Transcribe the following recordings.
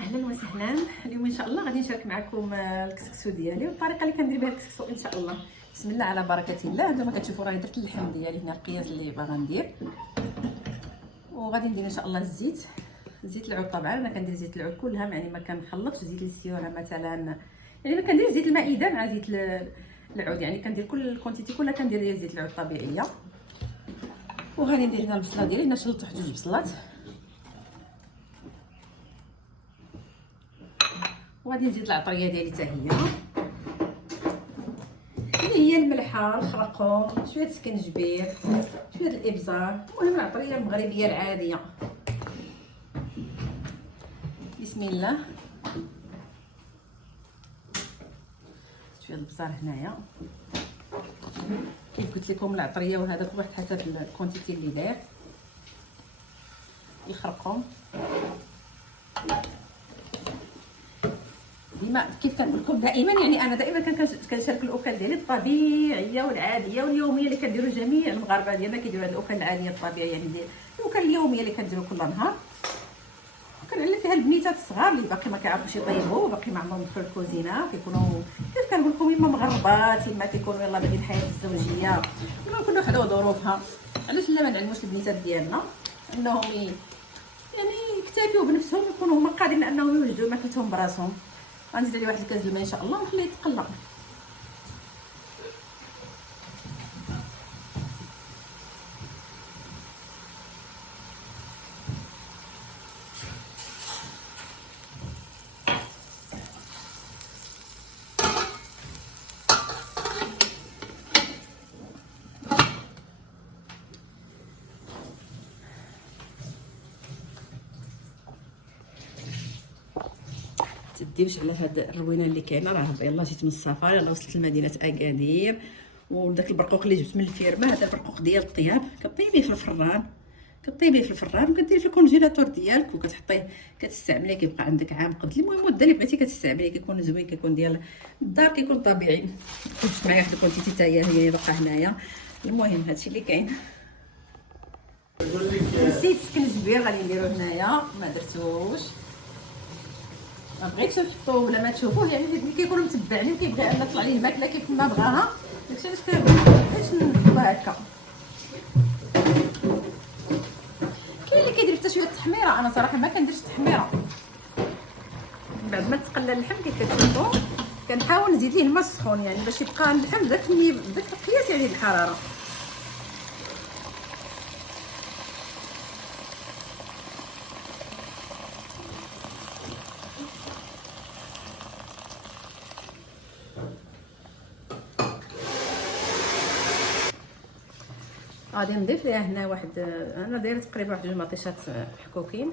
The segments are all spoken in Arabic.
اهلا وسهلا. اليوم ان شاء الله غادي نشارك معكم الكسكسو ديالي والطريقه اللي كندير بها الكسكسو ان شاء الله. بسم الله على بركه الله. هانتوما كتشوفوا راني درت اللحم ديالي هنا القياس اللي باغا ندير، وغادي ندير ان شاء الله زيت العود. طبعا انا كندير زيت العود كلها، يعني ما كنخلطش زيت السيوره مثلا، يعني ما كندير زيت المائده مع زيت العود، يعني كندير كل الكونتيتي كلها كندير ديال زيت العود الطبيعيه. وغادي ندير هنا البصله ديالي، هنا شلطت واحد 2 بصلات، وغادي نزيد العطريه ديالي حتى هي اللي هي الملحه، الخرقوم، شويه سكنجبير، شويه الابزار، المهم العطريه المغربيه العاديه. بسم الله. شويه البزار هنايا كيف قلت لكم، العطريه وهذا كل واحد حسب الكونتيتي اللي داير. الخرقوم ديما كيف كنقول لكم دائما، يعني انا دائما كنشارك الاكل ديالي الطبيعيه والعاديه واليوميه اللي كنديروا جميع المغاربه ديالنا، كيديروا هذه الاكل العاديه الطبيعيه، يعني ديال الاكل اليوميه اللي كنديروا كل نهار. كنعلم فيها البنيتات الصغار اللي باقي ما كيعرفوش يطيبوا، باقي ما عمرهم دخلوا الكوزينه، كيكونوا كيف كنقول لكم اما مغربات، اما كيكونوا يلاه بادين الحياه الزوجيه، كل وحده وظروفها. علاش لا ما نعلموش البنيتات ديالنا انهم يعني يكتفيوا بنفسهم، يكونوا هما قادرين انهم يوجدوا ماكلتهم براسهم. غنزيد عليه واحد الكاس الماء ان شاء الله ونخليه يتقلى. تديوش على هاد الروينه اللي كاينه، راه يلاه جيت من السفر، يلاه وصلت لمدينه اكادير، وداك البرقوق اللي جبت من الفيرما، هذا البرقوق ديال الطياب، كطيبيه في الفران، وكديري في الكونجيلاتور ديالك وكتحطيه، كتستعمليه كيبقى عندك عام قد. المهم المده اللي بغيتي كتستعمليه، كيكون زوين، كيكون ديال الدار، كيكون طبيعي. جبت معايا واحد الكونتيتي حتى هي باقا هنايا. المهم هادشي اللي كاين. نسيت السكنجبير غادي نديرو هنايا، ما درتوش، ما بغيتش نحطوه ولا ما تشوفوه، يعني اللي كيكونوا متبعني وكيبغي ان يطلع ليه الماكله كيف ما بغاها، داكشي علاش نحطوها هكا. كاين اللي كيدير حتى شويه التحميره، انا صراحه ما كنديرش التحميره. بعد ما تقلى اللحم كيف كتشوفوا كنحاول نزيد ليه الماء السخون، يعني باش يبقى اللحم داك القياس يعني الحراره. غادي نضيف ليها هنا واحد، انا دايره تقريبا واحد 2 مطيشات محكوكين،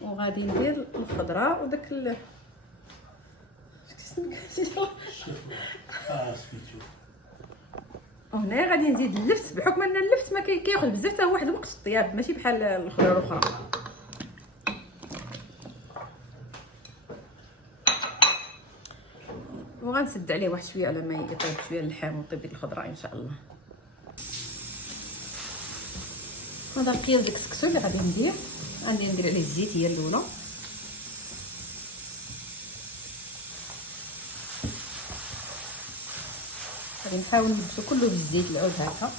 وغادي ندير الخضره وداك وهنا غادي نزيد اللفت، بحكم ان اللفت ما كياخذ بزاف حتى هو واحد الوقت الطياب، ماشي بحال الخضره الاخرى. وغنسد عليه واحد شويه على ما يطيب شويه اللحم وطيب ديك الخضره ان شاء الله. هذا القياس ديال الكسكسو اللي غادي ندير، غادي ندير عليه الزيت هي الاولى، غادي نحاول نلبسو كله بالزيت العود هكا.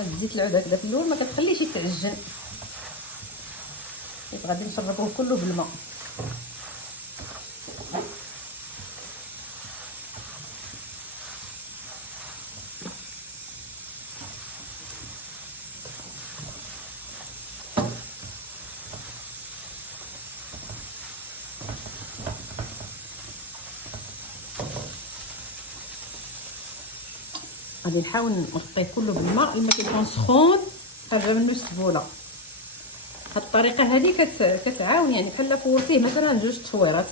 الزيت العود هكذا في الاول ما كتخليش يتعجن، غادي نشربوه كله بالماء. غادي نحاول نغطيه كله بالماء، الماء كيكون سخون خارجه منه السبوله. هاد الطريقه هذه كتعاون، يعني بحال فورتيه مثلا 2 تفويرات،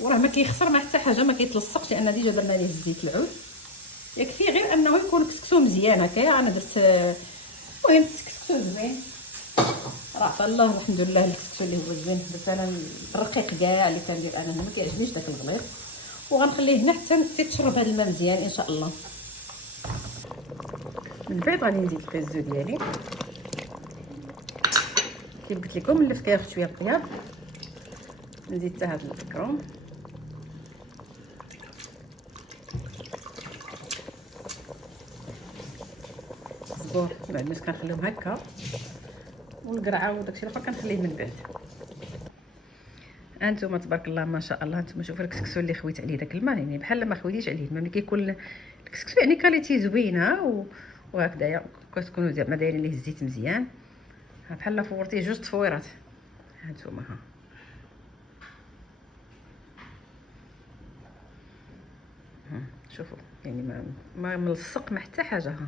وراه ما كيخسر مع حتى حاجه، ما كيتلصقش، لان ديجا درنا ليه الزيت العود. يكفي غير انه يكون كسكسو مزيان هكايا. انا درت المهم كسكسو زوين. فالله الحمد لله الكسكسو اللي هو زوين. درت انا الرقيق كاع اللي كندير انا ما كيعجبنيش داك الغليظ، وغنخليه هنا حتى تشرب هذا الماء مزيان ان شاء الله. من بعد غادي نزيد البيزو ديالي كيف قلت لكم، اللي كياخذ شويه الطياب. نزيد حتى هذا الكروم، الزبور بعد ما كنخليهم هكا، والقرعه وداكشي الاخر كنخليه من بعد. انتم تبارك الله ما شاء الله، انتم شوفوا الكسكسو اللي خويت عليه داك الماء، يعني بحال ما خويتيش عليه الماء. ملي كيكون الكسكسو يعني كاليتي زوينه وهكذايا كتكونوا زعما دايرين ليه الزيت مزيان، بحال فورتيه جوج تفويرات. هانتوما ها شوفوا يعني ما ملصق ما حتى حاجه. ها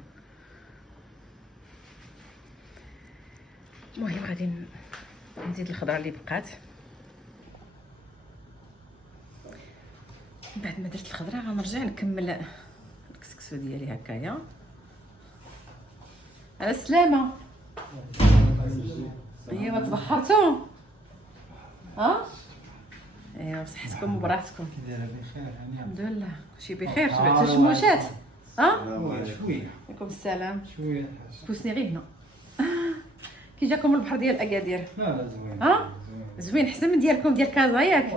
المهم غادي نزيد الخضره اللي بقات. بعد ما درت الخضره غنرجع نكمل الكسكسو ديالي هكايا. على السلامه. ايوا تبحرتوا؟ ها ايوا بصحتكم وبراحتكم. الحمد لله كلشي بخير. شبعتوا الشموشات؟ شويه. عليكم السلام. شويه بوسني غير هنا. كي جاكم البحر ديال اكادير؟ لا زوين. ها زوين احسن من ديالكم ديال كازا ياك؟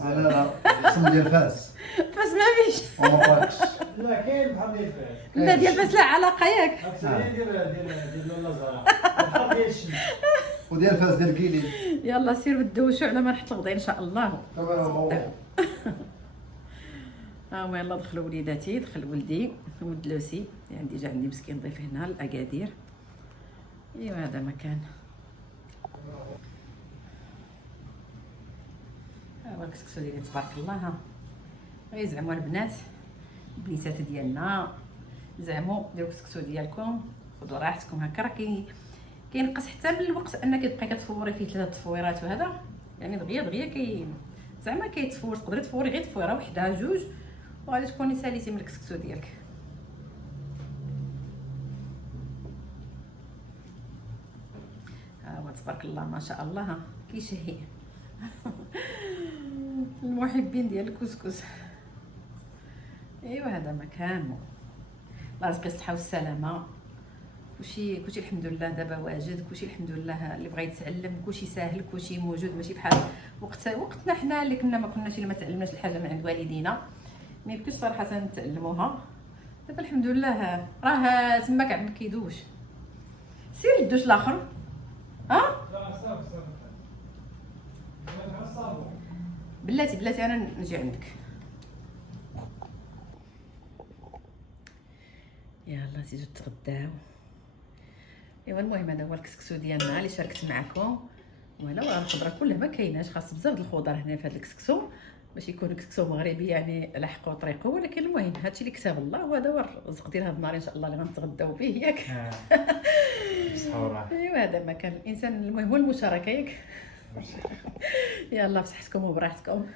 لا لا الاسم ديال فاس فاس ما فيش. وما باكش. لا كاين بحال ديال فاس. لا ديال فاس لا علاقه ياك. اكثر ديال اللازاره. بحال ديال الشمس. وديال فاس ديال كيلي. يلا سير ودوشوا على ما نحط الغدا ان شاء الله. هما يلا دخلوا وليداتي، دخل ولدي ولد لوسي، يعني ديجا عندي مسكين ضيف هنا الاكادير. ايوا هذا مكان. ها هو الكسكسو ديالي تبارك الله. ها غيزعموا البنات البنيتات ديالنا، زعموا ديروا الكسكسو ديالكم، خذوا راحتكم هكا. راه كينقص حتى من الوقت انك تبقاي كتفوري فيه 3 تفويرات وهذا، يعني دغيا زعما كيتفور. تقدري تفوري غير تفويره وحده جوج وغادي تكوني ساليتي من الكسكسو ديالك. ها هو تبارك الله ما شاء الله. ها كيشهي. المحبين ديال الكسكس. ايوا هذا مكان. الله يرزقي الصحه والسلامه. كلشي الحمد لله دابا واجد، كلشي الحمد لله اللي بغى يتعلم كلشي ساهل، كلشي موجود، ماشي بحال وقتنا حنا اللي ما كناش اللي ما تعلمناش الحاجه من عند والدينا ما يمكنش صراحه نتعلموها. دابا الحمد لله راه تما كاع ما كيدوش. سير الدوش الاخر. ها بلاتي انا نجي عندك. يلا تيجوا تغداو. ايوا المهم هذا هو الكسكسو ديالنا اللي شاركت معكم. فوالا الخضره كلها ما كايناش، خاص بزاف د الخضر هنا في هذا الكسكسو باش يكون كسكسو مغربي يعني لحقوا طريقه. ولكن المهم هادشي اللي كتاب الله، وهذا هو الرزق ديال هذا النهار ان شاء الله اللي غنتغداو به ياك. ايوا هذا ما كان الانسان، المهم هو المشاركه ياك. يلا بصحتكم وبراحتكم.